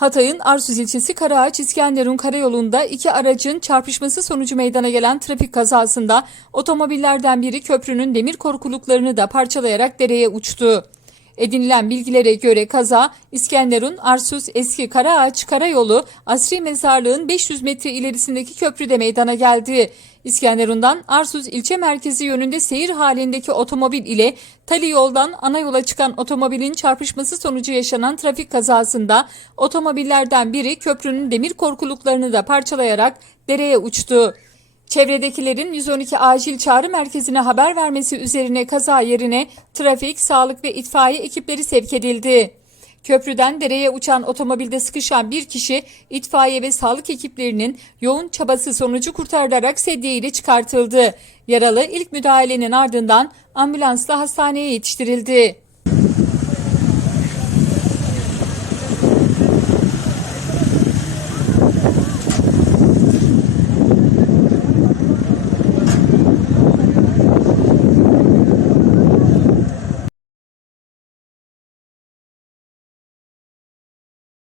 Hatay'ın Arsuz ilçesi Karaağaç İskenderun karayolunda iki aracın çarpışması sonucu meydana gelen trafik kazasında otomobillerden biri köprünün demir korkuluklarını da parçalayarak dereye uçtu. Edinilen bilgilere göre kaza İskenderun Arsuz Eski Karaağaç Karayolu Asri Mezarlığın 500 metre ilerisindeki köprüde meydana geldi. İskenderun'dan Arsuz ilçe merkezi yönünde seyir halindeki otomobil ile Tali yoldan ana yola çıkan otomobilin çarpışması sonucu yaşanan trafik kazasında otomobillerden biri köprünün demir korkuluklarını da parçalayarak dereye uçtu. Çevredekilerin 112 acil çağrı merkezine haber vermesi üzerine kaza yerine trafik, sağlık ve itfaiye ekipleri sevk edildi. Köprüden dereye uçan otomobilde sıkışan bir kişi itfaiye ve sağlık ekiplerinin yoğun çabası sonucu kurtarılarak sedye ile çıkartıldı. Yaralı ilk müdahalenin ardından ambulansla hastaneye yetiştirildi.